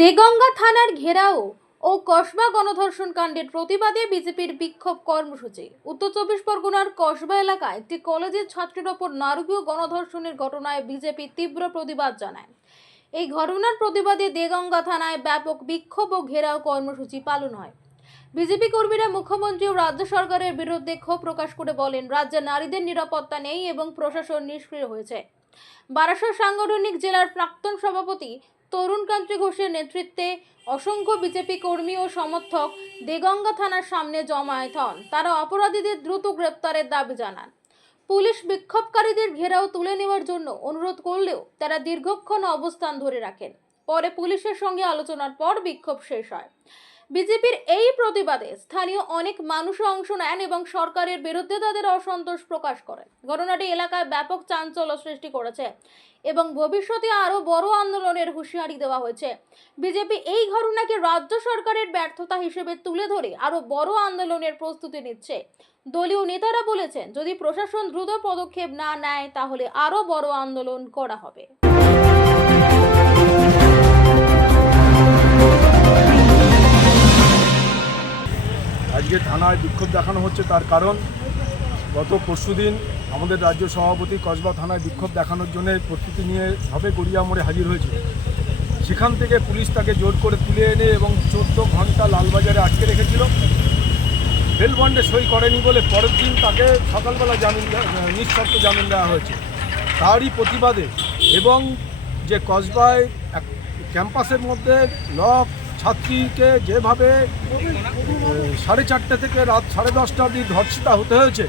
দেগঙ্গা থানার ঘেরাও ও কসবা গণধর্ষণ কাণ্ডের প্রতিবাদে বিজেপির বিক্ষোভ কর্মসূচি। উত্তর চব্বিশ পরগনার কসবা এলাকায় একটি কলেজের ছাত্রের ওপর নারকীয় গণধর্ষণের ঘটনায় বিজেপি তীব্র প্রতিবাদ জানায়। এই ঘটনার প্রতিবাদে দেগঙ্গা থানায় ব্যাপক বিক্ষোভ ও ঘেরাও কর্মসূচি পালন হয়। বিজেপি কর্মীরা মুখ্যমন্ত্রী ও রাজ্য সরকারের বিরুদ্ধে ক্ষোভ প্রকাশ করে বলেন, রাজ্যে নারীদের নিরাপত্তা নেই এবং প্রশাসন নিষ্ক্রিয় হয়েছে। বারাসত সাংগঠনিক জেলার প্রাক্তন সভাপতি তরুণকান্তি ঘোষের নেতৃত্বে অসংখ্য বিজেপি কর্মী ও সমর্থক দেগঙ্গা থানার সামনে জমায়েত হন। তারা অপরাধীদের দ্রুত গ্রেপ্তারের দাবি জানান। পুলিশ বিক্ষোভকারীদের ঘেরাও তুলে নেওয়ার জন্য অনুরোধ করলেও তারা দীর্ঘক্ষণ অবস্থান ধরে রাখেন। পরে পুলিশের সঙ্গে আলোচনার পর বিক্ষোভ শেষ হয়। বিজেপির এই প্রতিবাদে স্থানীয় অনেক মানুষও অংশ নেন এবং সরকারের বিরুদ্ধে তাদের অসন্তোষ প্রকাশ করেন। ঘটনাটি এলাকায় ব্যাপক চাঞ্চল্য সৃষ্টি করেছে এবং ভবিষ্যতে আরও বড় আন্দোলনের হুঁশিয়ারি দেওয়া হয়েছে। বিজেপি এই ঘটনাকে রাজ্য সরকারের ব্যর্থতা হিসেবে তুলে ধরে আরও বড় আন্দোলনের প্রস্তুতি নিচ্ছে। দলীয় নেতারা বলেছেন, যদি প্রশাসন দ্রুত পদক্ষেপ না নেয়, তাহলে আরও বড় আন্দোলন করা হবে। আজকে থানায় বিক্ষোভ দেখানো হচ্ছে তার কারণ গত পরশুদিন আমাদের রাজ্য সভাপতি কসবা থানায় বিক্ষোভ দেখানোর জন্য প্রস্তুতি নিয়ে সবে গড়িয়া মোড়ে হাজির হয়েছিল। সেখান থেকে পুলিশ তাকে জোর করে তুলে এনে এবং চোদ্দ ঘণ্টা লালবাজারে আটকে রেখেছিল। বেল সই করেনি বলে পরের দিন তাকে সকালবেলা জামিন নিঃশর্ত জামিন দেওয়া হয়েছে। তারই প্রতিবাদে এবং যে কসবায় ক্যাম্পাসের মধ্যে ল ছাত্রীকে যেভাবে সাড়ে চারটে থেকে রাত সাড়ে দশটা অবধি ধর্ষিতা হতে হয়েছে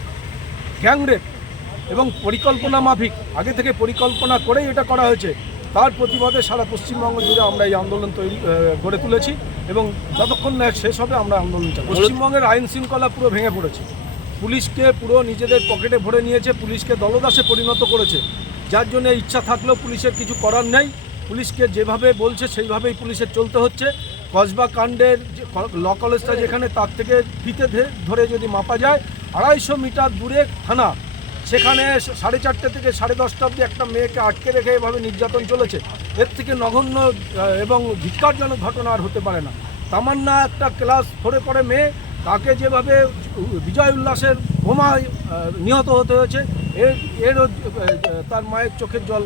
গ্যাংরেপ এবং পরিকল্পনা মাফিক আগে থেকে পরিকল্পনা করেই এটা করা হয়েছে। তার প্রতিবাদে সারা পশ্চিমবঙ্গ জুড়ে আমরা এই আন্দোলন তৈরি গড়ে তুলেছি এবং যতক্ষণ না শেষ হবে আমরা আন্দোলন চালাই পশ্চিমবঙ্গের আইন শৃঙ্খলা পুরো ভেঙে পড়েছে। পুলিশকে পুরো নিজেদের পকেটে ভরে নিয়েছে পুলিশকে দলদাসে পরিণত করেছে। যার জন্য ইচ্ছা থাকলেও পুলিশের কিছু করার নেই। পুলিশকে যেভাবে বলছে সেইভাবেই পুলিশের চলতে হচ্ছে। কসবা কাণ্ডের যে ল কলেজটা যেখানে তার থেকে ফিতে ধরে যদি মাপা যায়, আড়াইশো মিটার দূরে থানা। সেখানে সাড়ে চারটে থেকে সাড়ে দশটা অবধি একটা মেয়েকে আটকে রেখে এভাবে নির্যাতন চলেছে। এর থেকে নগণ্য এবং ধিক্কারজনক ঘটনা আর হতে পারে না। তামান্না একটা ক্লাস ফোরে পড়ে মেয়ে, তাকে যেভাবে বিজয় উল্লাসের বোমায় নিহত হতে হয়েছে, এর এরও তার মায়ের চোখের জল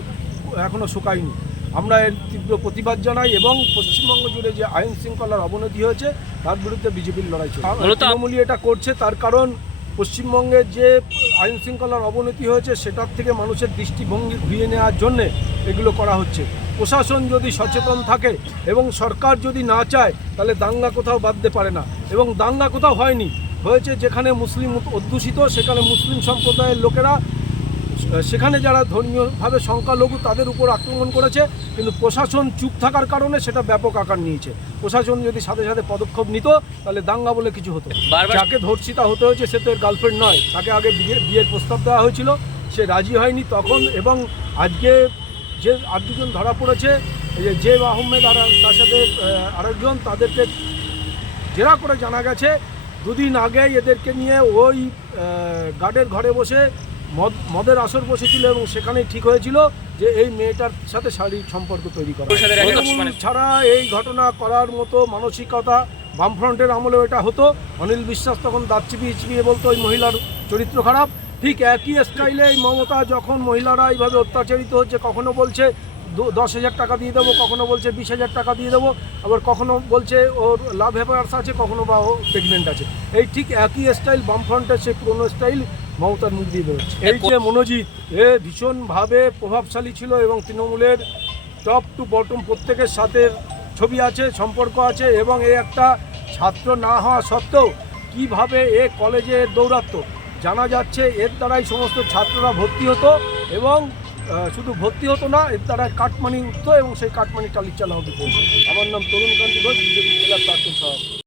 এখনও শুকায়নি। আমরা এর তীব্র প্রতিবাদ জানাই এবং পশ্চিমবঙ্গ জুড়ে যে আইন শৃঙ্খলার অবনতি হয়েছে তার বিরুদ্ধে বিজেপির লড়াই চলছে। মূলত- তৃণমূলী এটা করছে তার কারণ পশ্চিমবঙ্গের যে আইন শৃঙ্খলার অবনতি হয়েছে সেটার থেকে মানুষের দৃষ্টিভঙ্গি ঘুরিয়ে নেওয়ার জন্যে এগুলো করা হচ্ছে। প্রশাসন যদি সচেতন থাকে এবং সরকার যদি না চায় তাহলে দাঙ্গা কোথাও বাঁধতে পারে না। এবং দাঙ্গা কোথাও হয়নি হয়েছে যেখানে মুসলিম অধ্যুষিত সেখানে মুসলিম সম্প্রদায়ের লোকেরা সেখানে যারা ধর্মীয়ভাবে সংখ্যালঘু তাদের উপর আক্রমণ করেছে কিন্তু প্রশাসন চুপ থাকার কারণে সেটা ব্যাপক আকার নিয়েছে। প্রশাসন যদি সাথে সাথে পদক্ষেপ নিত তাহলে দাঙ্গা বলে কিছু হতো যাকে ধর্ষিতা হতে হয়েছে সে তো এর গার্লফ্রেন্ড নয়। তাকে আগে বিয়ে বিয়ের প্রস্তাব দেওয়া হয়েছিল। সে রাজি হয়নি তখন এবং আজকে যে আর দুজন ধরা পড়েছে এই যে আহমেদ আর তার সাথে আরেকজন তাদেরকে জেরা করে জানা গেছে। দুদিন আগে এদেরকে নিয়ে ওই গার্ডের ঘরে বসে মদ মদের আসর বসেছিল এবং সেখানেই ঠিক হয়েছিল যে এই মেয়েটার সাথে শারীরিক সম্পর্ক তৈরি করা। মানে- ছাড়া এই ঘটনা করার মতো মানসিকতা বামফ্রন্টের আমলেও এটা হতো। অনিল বিশ্বাস তখন দাঁত চিপিয়ে চিপিয়ে বলতো ওই মহিলার চরিত্র খারাপ। ঠিক একই স্টাইলে এই মমতা যখন মহিলারা এইভাবে অত্যাচারিত হচ্ছে কখনো বলছে দশ হাজার টাকা দিয়ে দেবো। কখনো বলছে বিশ হাজার টাকা দিয়ে দেবো। আবার কখনো বলছে ওর লাভ হ্যাপার্স আছে। কখনো বা ও প্রেগনেন্ট আছে। এই ঠিক একই স্টাইল বামফ্রন্টের সেই পুরোনো স্টাইল মমতার মুখ দিয়ে বেরোচ্ছে। এই যে মনোজিৎ এ ভীষণভাবে প্রভাবশালী ছিল এবং তৃণমূলের টপ টু বটম প্রত্যেকের সাথে ছবি আছে সম্পর্ক আছে এবং এ একটা ছাত্র না হওয়া সত্ত্বেও কীভাবে এ কলেজে দৌড়াতো জানা যাচ্ছে এর দ্বারাই সমস্ত ছাত্ররা ভর্তি হতো এবং শুধু ভর্তি হতো না এর দ্বারা কাটমানি উঠতো এবং সেই কাটমানি টালির চালা হতো আমার নাম তরুণ কান্তি ঘোষ বিজেপি জেলার প্রাক্তন সভাপতি।